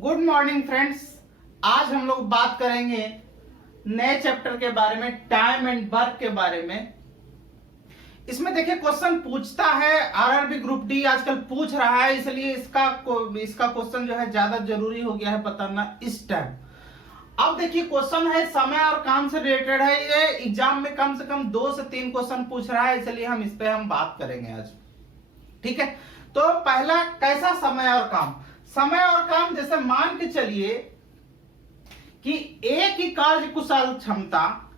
Good morning friends. आज हम लोग बात करेंगे नए चैप्टर के बारे में, टाइम एंड वर्क के बारे में। इसमें देखिए क्वेश्चन पूछता है, आरआरबी ग्रुप डी आजकल पूछ रहा है, इसलिए इसका क्वेश्चन जो है ज्यादा जरूरी हो गया है बताना इस टाइम। अब देखिए क्वेश्चन है समय और काम से रिलेटेड है, ये एग्जाम में कम से कम 2 से 3 क्वेश्चन पूछ रहा है, इसलिए हम इस पे बात करेंगे आज। ठीक है, तो पहला कैसा समय और काम। समय और काम जैसे मान के चलिए कि एक ही कार्य कुशल क्षमता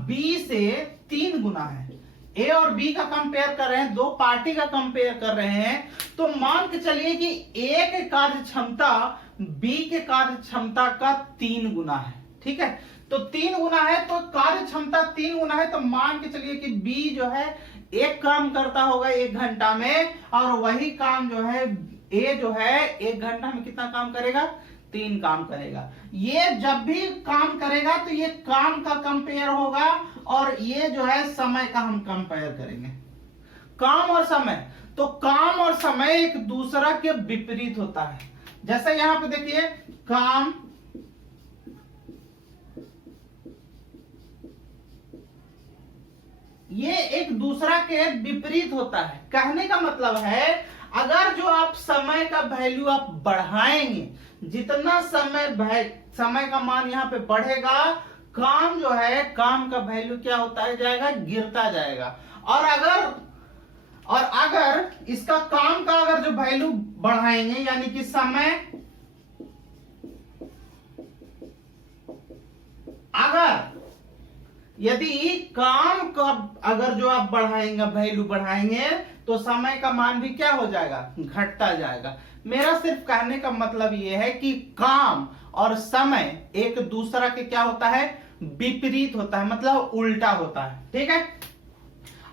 बी से 3 गुना है। ए और बी का कंपेयर कर रहे हैं, दो पार्टी का कंपेयर कर रहे हैं, तो मान के चलिए कि ए के कार्य क्षमता बी के कार्य क्षमता का 3 गुना है। ठीक है, तो 3 गुना है, तो कार्य क्षमता 3 गुना है, तो मान के चलिए कि बी जो है एक काम करता होगा 1 घंटा में, और वही काम जो है ए जो है 1 घंटा में कितना काम करेगा, 3 काम करेगा। ये जब भी काम करेगा तो ये काम का कंपेयर होगा, और ये जो है समय का हम कंपेयर करेंगे। काम और समय, तो काम और समय एक दूसरा के विपरीत होता है। जैसे यहां पे देखिए काम ये एक दूसरा के विपरीत होता है। कहने का मतलब है अगर जो आप समय का वैल्यू आप बढ़ाएंगे, जितना समय का मान यहाँ पे बढ़ेगा, काम जो है काम का वैल्यू क्या होता है जाएगा, गिरता जाएगा। और अगर इसका काम का अगर जो वैल्यू बढ़ाएंगे, यानी कि समय अगर यदि काम का अगर जो आप बढ़ाएंगे वैल्यू बढ़ाएंगे, तो समय का मान भी क्या हो जाएगा, घटता जाएगा। मेरा सिर्फ कहने का मतलब यह है कि काम और समय एक दूसरा के क्या होता है, विपरीत होता है, मतलब उल्टा होता है। ठीक है,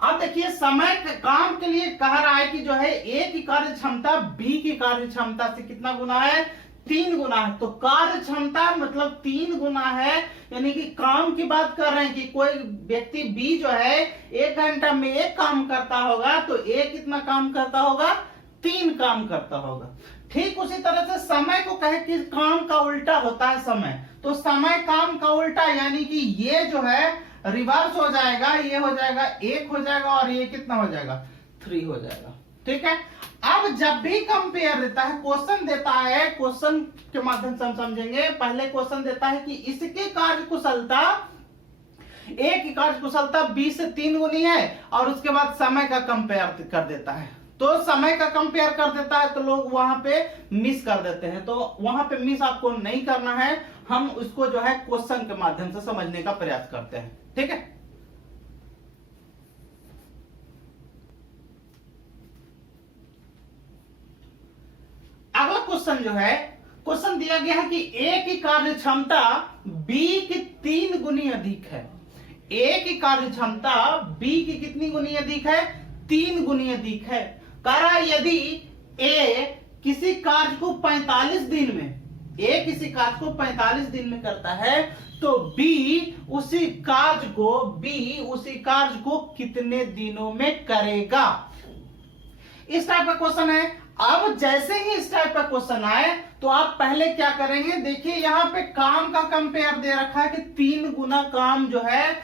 अब देखिए समय काम के लिए कह रहा है कि जो है ए की कार्य क्षमता बी की कार्य क्षमता से कितना गुना है, 3 गुना है। तो कार्य क्षमता मतलब 3 गुना है, यानी कि काम की बात कर रहे हैं कि कोई व्यक्ति बी जो है 1 घंटा में 1 काम करता होगा, तो ए कितना काम करता होगा, 3 काम करता होगा। ठीक उसी तरह से समय को कहे कि काम का उल्टा होता है समय, तो समय काम का उल्टा, यानी कि ये जो है रिवर्स हो जाएगा, ये हो जाएगा 1 हो जाएगा, और ये कितना हो जाएगा, 3 हो जाएगा। ठीक है, अब जब भी कंपेयर देता है, क्वेश्चन देता है, क्वेश्चन के माध्यम से हम समझेंगे। पहले क्वेश्चन देता है कि इसके कार्य कुशलता ए की कार्य कुशलता बी से 3 गुनी है, और उसके बाद समय का कंपेयर कर देता है। तो समय का कंपेयर कर देता है तो लोग वहां पे मिस कर देते हैं, तो वहां पे मिस आपको नहीं करना है, हम उसको जो है क्वेश्चन के माध्यम से समझने का प्रयास करते हैं। ठीक है, अगला क्वेश्चन जो है, क्वेश्चन दिया गया है कि ए की कार्य क्षमता बी की 3 गुनी अधिक है। ए की कार्य क्षमता बी की कितनी गुनी अधिक है, 3 गुनी अधिक है। कह रहा है यदि ए किसी कार्य को 45 दिन में, ए किसी कार्य को 45 दिन में करता है, तो बी उसी कार्य को कितने दिनों में करेगा। इस टाइप का क्वेश्चन है। अब जैसे ही इस टाइप का क्वेश्चन आए तो आप पहले क्या करेंगे, देखिए यहां पे काम का कंपेयर दे रखा है कि 3 गुना काम जो है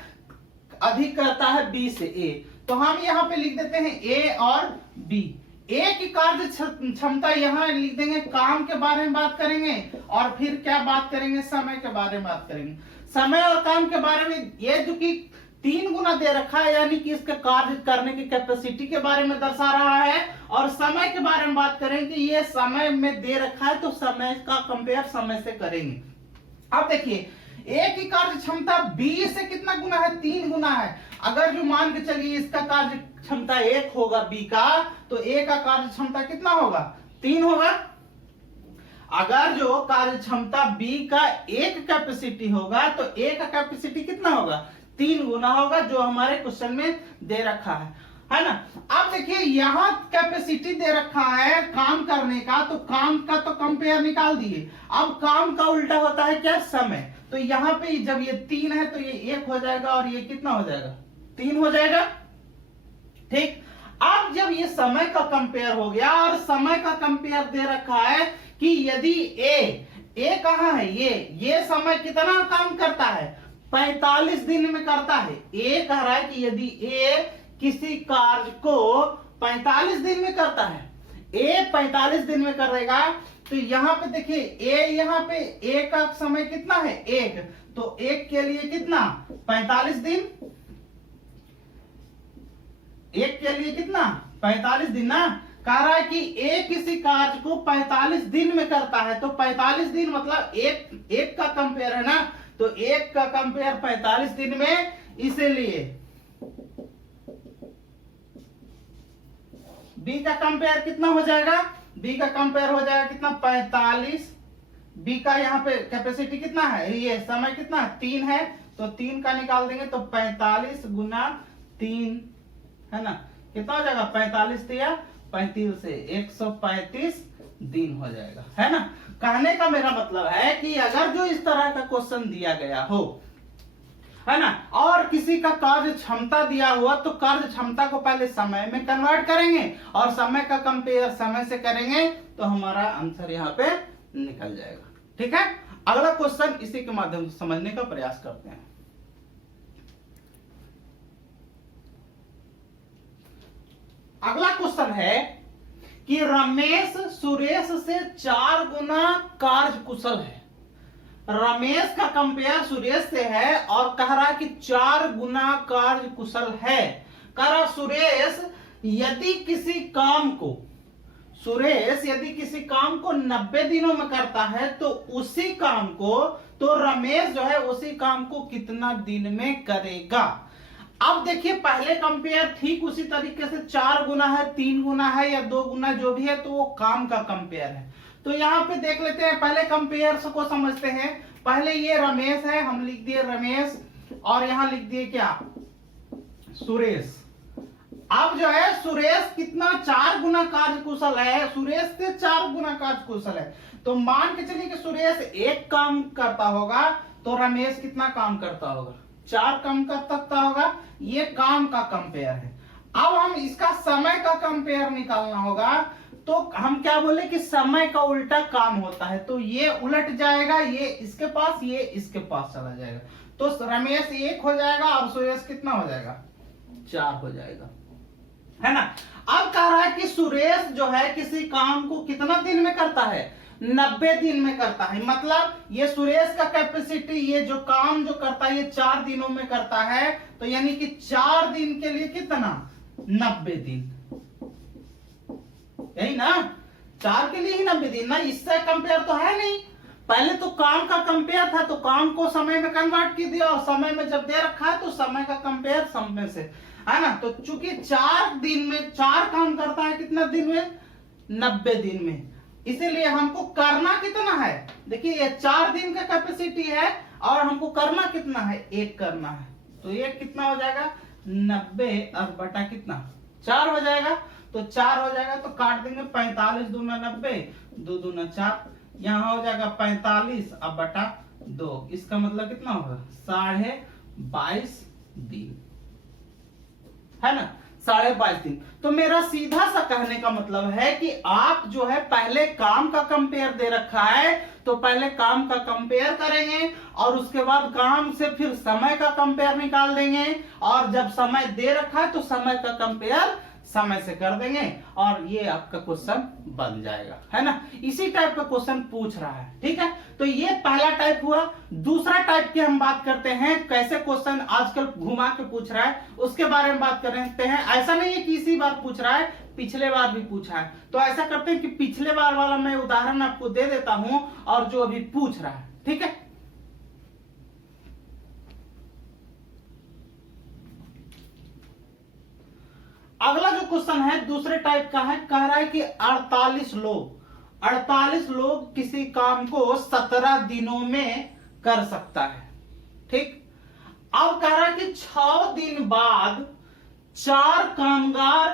अधिक करता है बी से ए, तो हम यहां पे लिख देते हैं ए और बी। ए की कार्य क्षमता यहां लिख देंगे, काम के बारे में बात करेंगे, और फिर क्या बात करेंगे, समय के बारे में बात करेंगे। समय और काम के बारे में ये जो कि 3 गुना दे रखा है, यानी कि इसके कार्य करने की कैपेसिटी के बारे में दर्शा रहा है, और समय के बारे में बात करेंगे कि ये समय में दे रखा है, तो समय का कंपेयर समय से करेंगे। अब देखिए ए की कार्य क्षमता बी से कितना गुना है, 3 गुना है। अगर जो मान के चलिए इसका कार्य क्षमता 1 होगा बी का, तो ए का कार्य क्षमता कितना होगा, 3 होगा। अगर जो कार्य क्षमता बी का 1 कैपेसिटी होगा, तो ए का कैपेसिटी कितना होगा, 3 गुना होगा, जो हमारे क्वेश्चन में दे रखा है ना। अब देखिए यहां कैपेसिटी दे रखा है काम करने का, तो काम का तो कंपेयर निकाल दिए। अब काम का उल्टा होता है क्या, समय। तो यहां पे जब ये 3 है तो ये 1 हो जाएगा, और ये कितना हो जाएगा, 3 हो जाएगा। ठीक, अब जब ये समय का कंपेयर हो गया, और समय का कंपेयर दे रखा है कि यदि ए कहाँ है, ये समय कितना काम करता है, 45 दिन में करता है। ए कह रहा है कि यदि ए किसी कार्य को 45 दिन में करता है, ए 45 दिन में करेगा, तो यहां पे देखिए ए, यहां पे ए का समय कितना है, 1, तो 1 के लिए कितना 45 दिन, 1 के लिए कितना 45 दिन ना। कह रहा है कि ए किसी कार्य को 45 दिन में करता है, तो 45 दिन मतलब एक का कंपेयर है ना, तो 1 का कंपेयर 45 दिन में, इसीलिए बी का कंपेयर कितना हो जाएगा, बी का कंपेयर हो जाएगा कितना 45, बी का यहाँ पे कैपेसिटी कितना है, ये समय कितना 3 है, तो 3 का निकाल देंगे तो 45 गुना 3 है ना, कितना हो जाएगा 45 दिया 35 से 135 दिन हो जाएगा, है ना। कहने का मेरा मतलब है कि अगर जो इस तरह का क्वेश्चन दिया गया हो, है ना, और किसी का कार्य क्षमता दिया हुआ, तो कार्य क्षमता को पहले समय में कन्वर्ट करेंगे और समय का कंपेयर समय से करेंगे, तो हमारा आंसर यहाँ पे निकल जाएगा। ठीक है, अगला क्वेश्चन इसी के माध्यम से समझने का प्रयास करते हैं। अगला क्वेश्चन है कि रमेश सुरेश से 4 गुना कार्य कुशल है। रमेश का कंपेयर सुरेश से है और कह रहा कि 4 गुना कार्य कुशल है। कह रहा सुरेश यदि किसी काम को 90 दिनों में करता है, तो उसी काम को, तो रमेश जो है उसी काम को कितना दिन में करेगा। अब देखिए पहले कंपेयर ठीक उसी तरीके से 4 गुना है, 3 गुना है या 2 गुना जो भी है, तो वो काम का कंपेयर है। तो यहाँ पे देख लेते हैं, पहले कंपेयर को समझते हैं। पहले ये रमेश है, हम लिख दिए रमेश और यहाँ लिख दिए क्या सुरेश। अब जो है सुरेश कितना 4 गुना कार्य कुशल है, सुरेश से 4 गुना कार्य कुशल है, तो मान के चलिए कि सुरेश 1 काम करता होगा, तो रमेश कितना काम करता होगा, 4 काम कर सकता होगा। ये काम का कंपेयर है। अब हम इसका समय का कंपेयर निकालना होगा, तो हम क्या बोले कि समय का उल्टा काम होता है, तो ये उलट जाएगा, ये इसके पास, ये इसके पास चला जाएगा, तो रमेश 1 हो जाएगा और सुरेश कितना हो जाएगा 4 हो जाएगा, है ना। अब कह रहा है कि सुरेश जो है किसी काम को कितना दिन में करता है, 90 दिन में करता है। मतलब ये सुरेश का कैपेसिटी, ये जो काम जो करता है ये 4 दिनों में करता है, तो यानी कि 4 दिन के लिए कितना 90 दिन, यही ना, 4 के लिए ही 90 दिन ना, इससे कंपेयर तो है नहीं। पहले तो काम का कंपेयर था, तो काम को समय में कन्वर्ट कर दिया और समय में जब दे रखा है तो समय का कंपेयर समय से, है ना। तो चूंकि 4 दिन में 4 काम करता है, कितना दिन में 90 दिन में, इसीलिए हमको करना कितना है, देखिए ये 4 दिन का कैपेसिटी है और हमको करना कितना है 1 करना है, तो ये कितना हो जाएगा 90 और बटा कितना 4 हो जाएगा, तो 4 हो जाएगा, तो काट देंगे 45 दूना 90, 2 दूना 4, यहाँ हो जाएगा 45 अब बटा 2, इसका मतलब कितना होगा 22.5 दिन, है ना, 22.5 दिन। तो मेरा सीधा सा कहने का मतलब है कि आप जो है पहले काम का कंपेयर दे रखा है, तो पहले काम का कंपेयर करेंगे और उसके बाद काम से फिर समय का कंपेयर निकाल देंगे, और जब समय दे रखा है तो समय का कंपेयर समय से कर देंगे और ये आपका क्वेश्चन बन जाएगा, है ना। इसी टाइप का क्वेश्चन पूछ रहा है, ठीक है। तो ये पहला टाइप हुआ। दूसरा टाइप की हम बात करते हैं, कैसे क्वेश्चन आजकल घुमा के पूछ रहा है उसके बारे में बात करते हैं। ऐसा नहीं है कि इसी बार पूछ रहा है, पिछले बार भी पूछा है। तो ऐसा करते हैं कि पिछले बार वाला मैं उदाहरण आपको दे देता हूं और जो अभी पूछ रहा है, ठीक है। अगला जो क्वेश्चन है दूसरे टाइप का है, कह रहा है कि 48 लोग किसी काम को 17 दिनों में कर सकता है, ठीक। अब कह रहा है कि 6 दिन बाद 4 कामगार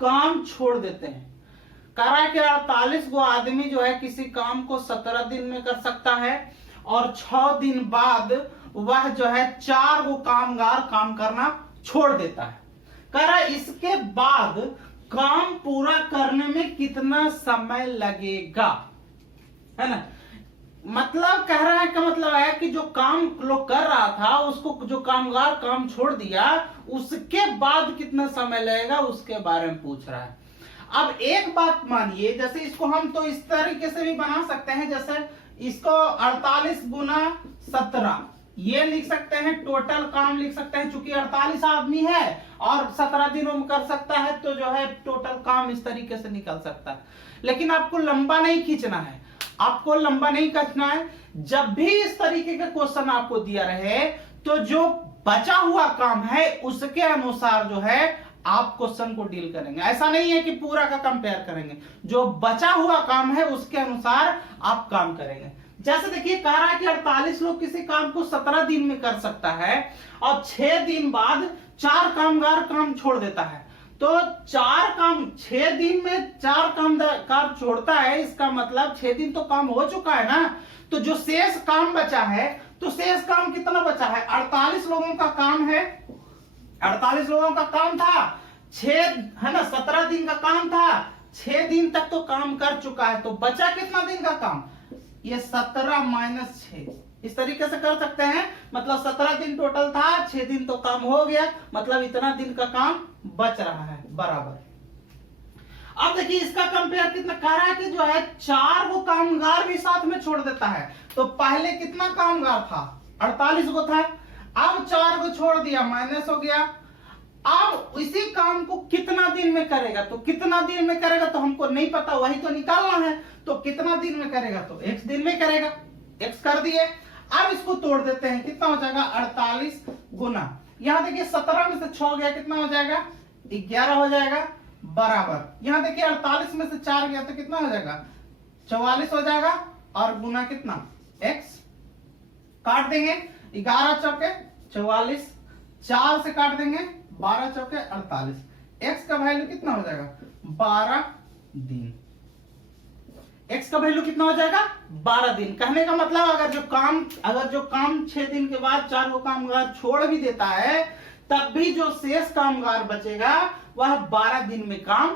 काम छोड़ देते हैं। कह रहा है कि 48 गो आदमी जो है किसी काम को 17 दिन में कर सकता है और 6 दिन बाद वह जो है 4 गो कामगार काम करना छोड़ देता है। कह रहा है इसके बाद काम पूरा करने में कितना समय लगेगा। है ना। मतलब कह रहा है का मतलब है कि जो काम लोग कर रहा था उसको, जो कामगार काम छोड़ दिया उसके बाद कितना समय लगेगा उसके बारे में पूछ रहा है। अब एक बात मानिए, जैसे इसको हम तो इस तरीके से भी बना सकते हैं, जैसे इसको 48 गुना 17 ये लिख सकते हैं, टोटल काम लिख सकते हैं, चूंकि 48 आदमी है और 17 दिनों में कर सकता है तो जो है टोटल काम इस तरीके से निकल सकता है। लेकिन आपको लंबा नहीं खींचना है, आपको लंबा नहीं खींचना है। जब भी इस तरीके का क्वेश्चन आपको दिया रहे तो जो बचा हुआ काम है उसके अनुसार जो है आप क्वेश्चन को डील करेंगे। ऐसा नहीं है कि पूरा का कंपेयर करेंगे, जो बचा हुआ काम है उसके अनुसार आप काम करेंगे। जैसे देखिए कह रहा है कि 48 लोग किसी काम को 17 दिन में कर सकता है और 6 दिन बाद 4 कामगार काम छोड़ देता है। तो 6 दिन में 4 कामगार छोड़ता है, इसका मतलब 6 दिन तो काम हो चुका है ना। तो जो शेष काम बचा है, तो शेष काम कितना बचा है? 48 लोगों का काम है, 48 लोगों का काम था, 6 है ना, 17 दिन का काम था, 6 दिन तक तो काम कर चुका है, तो बचा कितना दिन का काम? ये 17 माइनस 6 इस तरीके से कर सकते हैं। मतलब 17 दिन टोटल था, 6 दिन तो काम हो गया, मतलब इतना दिन का काम बच रहा है बराबर। अब देखिए इसका कंपेयर कितना कह रहा है कि जो है 4 को कामगार भी साथ में छोड़ देता है। तो पहले कितना कामगार था? 48 को था, अब 4 को छोड़ दिया, माइनस हो गया। अब इसी काम को कितना दिन में करेगा? तो कितना दिन में करेगा तो हमको नहीं पता, वही तो निकालना है। तो कितना दिन में करेगा? तो x दिन में करेगा, x कर दिए। अब इसको तोड़ देते हैं, कितना हो जाएगा? 48 गुना, यहां देखिए 17 में से 6 गया, कितना हो जाएगा? 11 हो जाएगा बराबर। यहां देखिए 48 में से 4 गया तो कितना हो जाएगा? 44 हो जाएगा और गुना कितना? x काट देंगे, 11 चौके 44, 4 से काट देंगे 12 चौके 48, x का वैल्यू कितना हो जाएगा? 12 दिन। x का वैल्यू कितना हो जाएगा? 12 दिन। कहने का मतलब अगर जो काम 6 दिन के बाद 4 को कामगार छोड़ भी देता है तब भी जो शेष कामगार बचेगा वह 12 दिन में काम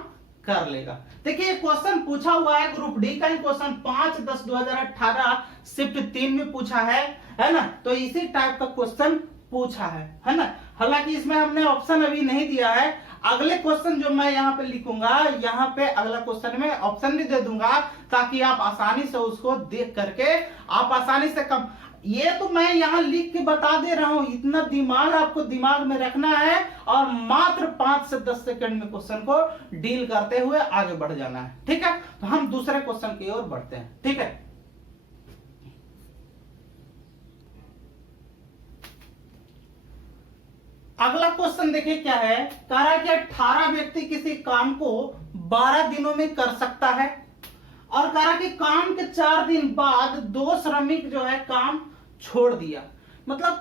कर लेगा। देखिए क्वेश्चन पूछा हुआ है ग्रुप डी का, क्वेश्चन 5/10/2018 शिफ्ट 3 में पूछा है ना। तो इसी टाइप का क्वेश्चन पूछा है ना। हालांकि इसमें हमने ऑप्शन अभी नहीं दिया है, अगले क्वेश्चन जो मैं यहाँ पे लिखूंगा, यहाँ पे अगला क्वेश्चन में ऑप्शन भी दे दूंगा ताकि आप आसानी से उसको देख करके आप आसानी से कम, ये तो मैं यहाँ लिख के बता दे रहा हूं, इतना दिमाग आपको दिमाग में रखना है और मात्र 5 से 10 सेकंड में क्वेश्चन को डील करते हुए आगे बढ़ जाना है। ठीक है, तो हम दूसरे क्वेश्चन की ओर बढ़ते हैं। ठीक है, अगला क्वेश्चन देखिए क्या है। कह रहा है कि 18 व्यक्ति किसी काम को 12 दिनों में कर सकता है और कह रहा है कि काम के 4 दिन बाद 2 श्रमिक जो है काम छोड़ दिया। मतलब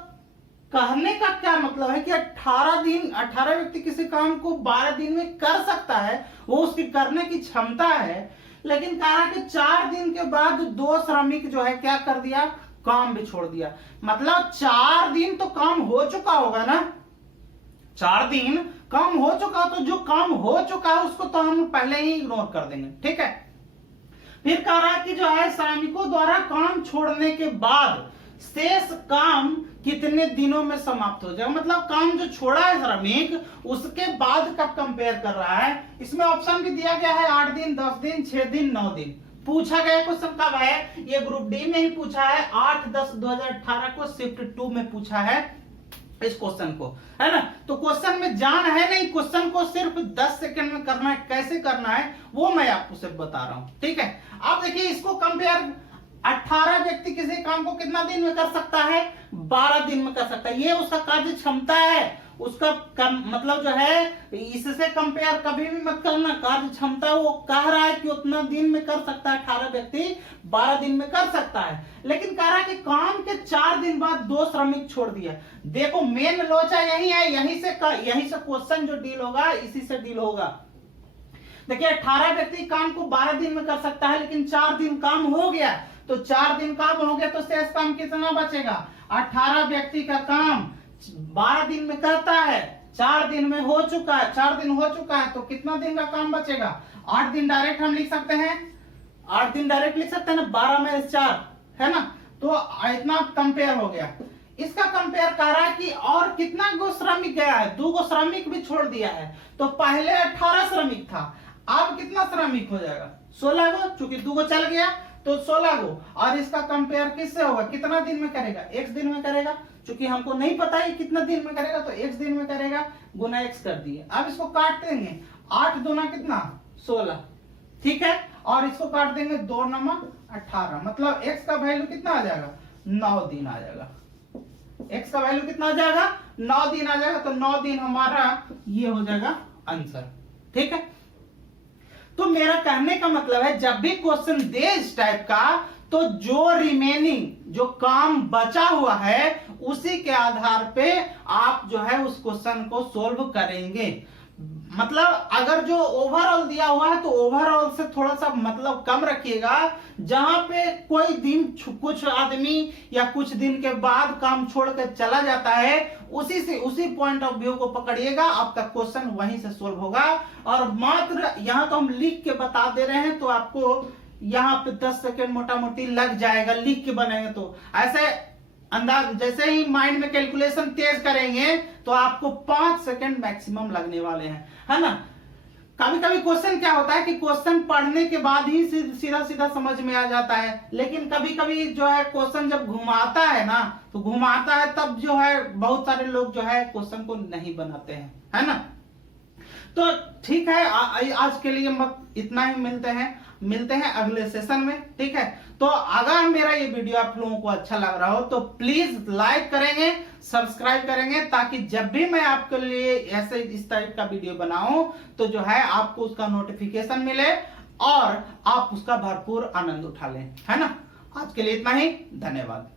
कहने का क्या मतलब है कि 18 व्यक्ति किसी काम को 12 दिन में कर सकता है, वो उसकी करने की क्षमता है, लेकिन कह रहा है कि 4 दिन के बाद 2 श्रमिक जो है क्या कर दिया? काम भी छोड़ दिया। मतलब 4 दिन तो काम हो चुका होगा ना, 4 दिन काम हो चुका, तो जो काम हो चुका है उसको तो हम पहले ही इग्नोर कर देंगे। ठीक है, फिर कह रहा है कि जो है श्रमिकों द्वारा काम छोड़ने के बाद शेष काम कितने दिनों में समाप्त हो जाएगा। मतलब काम जो छोड़ा है श्रमिक उसके बाद कब कंपेयर कर रहा है। इसमें ऑप्शन भी दिया गया है 8 दिन, 10 दिन, 6 दिन, 9 दिन। पूछा गया क्वेश्चन कब है? ये ग्रुप डी में ही पूछा है, 8/10/2018 को शिफ्ट 2 में पूछा है इस क्वेश्चन को, है ना। तो क्वेश्चन में जान है नहीं, क्वेश्चन को सिर्फ 10 सेकंड में करना है, कैसे करना है वो मैं आपको सिर्फ बता रहा हूं। ठीक है, अब देखिए इसको कंपेयर, 18 व्यक्ति किसी काम को कितना दिन में कर सकता है? 12 दिन में कर सकता है। ये उसका कार्य क्षमता है, उसका मतलब जो है इससे कंपेयर कभी भी मत करना। कार्य क्षमता वो कह रहा है कि उतना दिन में कर सकता है, 18 व्यक्ति 12 दिन में कर सकता है, लेकिन कह रहा है कि काम के 4 दिन बाद 2 श्रमिक छोड़ दिया। देखो मेन लोचा यही है, यहीं से क्वेश्चन जो डील होगा इसी से डील होगा। देखिए 18 व्यक्ति काम को 12 दिन में कर सकता है, लेकिन 4 दिन काम हो गया, तो 4 दिन काम हो गया तो शेष काम कितना बचेगा? 18 व्यक्ति का काम 12 दिन में करता है, 4 दिन में हो चुका है, 4 दिन हो चुका है, तो कितना दिन का काम बचेगा? 8 दिन डायरेक्ट हम लिख सकते हैं, 8 दिन डायरेक्ट लिख सकते हैं ना, 12 में 4 है ना, तो इतना कंपेयर हो गया। इसका कंपेयर कर रहा है कि और कितना गो श्रमिक गया है, 2 गो श्रमिक भी छोड़ दिया है। तो पहले 18 श्रमिक था, अब कितना श्रमिक हो जाएगा, 16 गो, चूंकि 2 गो चल गया तो 16 गो। और इसका कंपेयर किससे होगा, कितना दिन में करेगा, x दिन में करेगा, चूंकि हमको नहीं पता है कितना दिन में करेगा, तो x दिन में करेगा, गुना x कर दिए। अब इसको काट देंगे, 8 दूना कितना 16, ठीक है, और इसको काट देंगे 2 9 18, मतलब x का वैल्यू कितना आ जाएगा, 9 दिन आ जाएगा। x का वैल्यू कितना आ जाएगा, 9 दिन आ जाएगा। तो 9 दिन हमारा ये हो जाएगा आंसर, ठीक है। तो मेरा कहने का मतलब है जब भी क्वेश्चन दे इस टाइप का, तो जो रिमेनिंग जो काम बचा हुआ है उसी के आधार पे आप जो है उस क्वेश्चन को सोल्व करेंगे। मतलब अगर जो ओवरऑल दिया हुआ है तो ओवरऑल से थोड़ा सा मतलब कम रखिएगा। जहां पे कोई दिन कुछ आदमी या कुछ दिन के बाद काम छोड़कर चला जाता है, उसी पॉइंट ऑफ व्यू को पकड़िएगा, आपका क्वेश्चन वहीं से सोल्व होगा। और मात्र यहां तो हम लिख के बता दे रहे हैं, तो आपको यहाँ पे 10 सेकेंड मोटा मोटी लग जाएगा लिख के बनाएंगे। तो ऐसे अंदाज जैसे ही माइंड में कैलकुलेशन तेज करेंगे तो आपको 5 सेकंड मैक्सिमम लगने वाले हैं, है ना। कभी कभी क्वेश्चन क्या होता है कि क्वेश्चन पढ़ने के बाद ही सीधा सीधा समझ में आ जाता है, लेकिन कभी कभी जो है क्वेश्चन जब घुमाता है ना, तो घुमाता है तब जो है बहुत सारे लोग जो है क्वेश्चन को नहीं बनाते हैं, है ना। तो ठीक है, आज के लिए इतना ही, मिलते हैं अगले सेशन में, ठीक है। तो अगर मेरा ये वीडियो आप लोगों को अच्छा लग रहा हो तो प्लीज लाइक करेंगे, सब्सक्राइब करेंगे, ताकि जब भी मैं आपके लिए ऐसे इस टाइप का वीडियो बनाऊं तो जो है आपको उसका नोटिफिकेशन मिले और आप उसका भरपूर आनंद उठा लें, है ना। आज के लिए इतना ही, धन्यवाद।